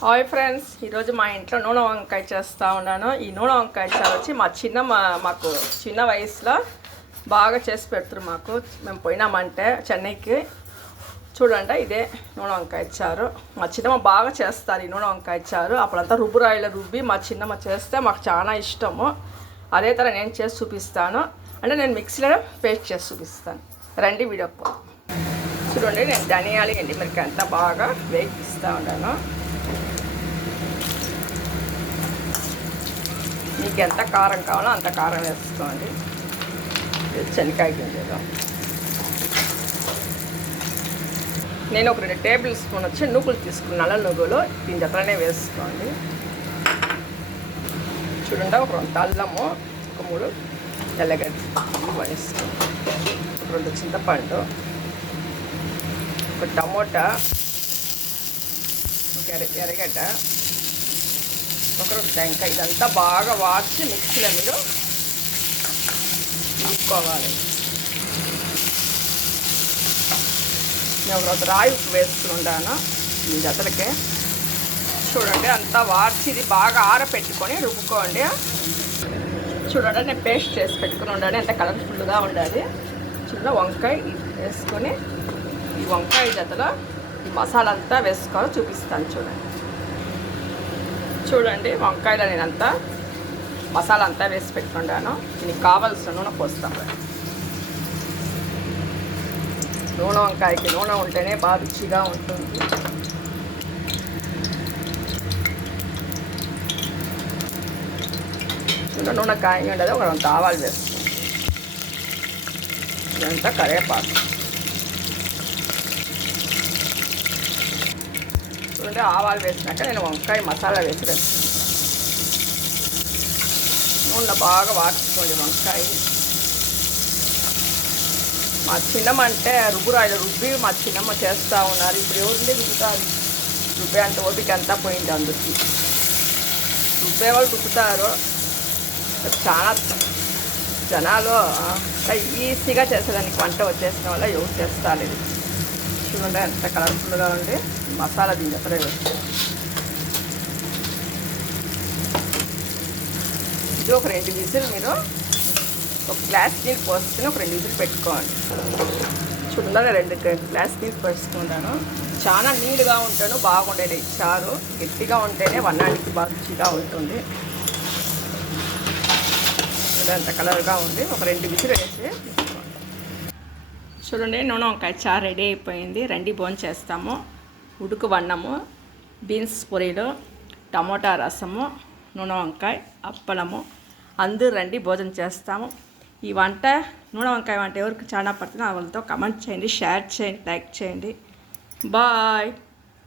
Hi friends, ఈరోజు మా ఇంట్లో నూనె వంకాయ చేస్తూ ఉన్నాను. ఈ నూనె వంకాయ చారు వచ్చి మాకు చిన్న వయసులో బాగా చేసి పెడతారు. మేము పోయినామంటే చెన్నైకి. చూడండి, ఇదే నూనె వంకాయ చారు. మా చిన్నమ్మ బాగా చేస్తారు ఈ నూనె వంకాయ చారు. అప్పుడంతా రుబ్బురాయిలో రుబ్బి మా చిన్నమ్మ చేస్తే మాకు చాలా ఇష్టము. అదే తర నేను చేసి చూపిస్తాను. అంటే నేను మిక్సీలో పేస్ట్ చేసి చూపిస్తాను. రండి వీడియోకి. చూడండి, నేను ధనియాలు ఎండిమిరకాయ అంతా బాగా వేగిస్తూ ఉన్నాను. మీకు ఎంత కారం కావాలో అంత కారం వేసుకోండి. శనక్కాయ గింజలు నేను ఒక 2 టేబుల్ స్పూన్ వచ్చి నువ్వులు తీసుకున్నాను. నల్ల నువ్వులు దీని జతలనే వేసుకోండి. చూడండి, ఒక 2 అల్లము, ఒక 3 తెల్లగడ్డ వేసుకోండి, 2 చింతపండు, ఒక టమోటా, ఒక ఎర్రగడ్డ, ఒక 2 టెంకాయ. ఇదంతా బాగా వాడ్చి మిక్సీలో మీరు తీసుకోవాలి. నేను ఒక రాయి ఉప్పు వేసుకుని ఉన్నాను ఈ జతలకి. చూడండి, అంతా వాడ్చి ఇది బాగా ఆరపెట్టుకొని రుబ్బుకోండి. చూడండి, నేను పేస్ట్ చేసి పెట్టుకుని ఉండాలి. ఎంత కలర్ఫుల్గా ఉండాలి. చిన్న వంకాయ వేసుకొని ఈ వంకాయ జతలో ఈ మసాలా అంతా వేసుకోవాలి. చూపిస్తాను. చూడండి, వంకాయలో నేనంతా మసాలా అంతా వేసి పెట్టుకున్నాను. దీనికి కావాల్సిన నూనె పోస్తాను. నూనె వంకాయకి నూనె ఉంటేనే బాగా రుచిగా ఉంటుంది. నూనె కాయ ఉండదు. ఒక 2 ఆవాలు వేస్తాను. ఇదంతా కరివేపాకు. చూడండి, ఆవాలు వేసినాక నేను వంకాయ మసాలా వేస్తాను. నూనె బాగా వాడుకోండి వంకాయ. మా చిన్నమ్మ అంటే రుబ్బురాయిలో రుబ్బి మా చిన్నమ్మ చేస్తూ ఉన్నారు. ఇప్పుడు ఎవరిని రుబ్బుతారు? రుబ్బే అంత ఓపిక అంతా పోయింది. అందుకు రుబ్బే వాళ్ళు రుబ్బుతారు. చాలా జనాలు ఈజీగా చేసేదానికి వంట వచ్చేసిన వల్ల ఎవరు చేస్తారు. ఇది చూడండి, ఎంత కలర్ఫుల్గా ఉండి మసాలా దీని ఎప్పుడే వస్తుంది. ఇది ఒక 2 విజిల్ మీరు ఒక గ్లాస్ నీళ్ళు పోసుకుని ఒక 2 విజిల్ పెట్టుకోండి. చూడండి, 2 గ్లాస్ నీళ్ళు పోసుకుంటాను. చాలా నీళ్ళుగా ఉంటాను బాగుండేది చారు. గట్టిగా ఉంటేనే వన్నానికి బాగా రుచిగా ఉంటుంది. ఎంత కలర్గా ఉంది. ఒక 2 విజిల్ వేసి చూడండి, నూనె వంకాయ చారు రెడీ అయిపోయింది. రండి భోజనం చేస్తాము. ఉడుకు వన్నము, బీన్స్ పొరీలు, టమోటా రసము, నూనె వంకాయ, అప్పలము. అందరూ రండి భోజనం చేస్తాము. ఈ వంట నూనె వంకాయ వంట ఎవరికి చాలా పడుతుందో వాళ్ళతో కమెంట్ చేయండి, షేర్ చేయండి, లైక్ చేయండి. బాయ్.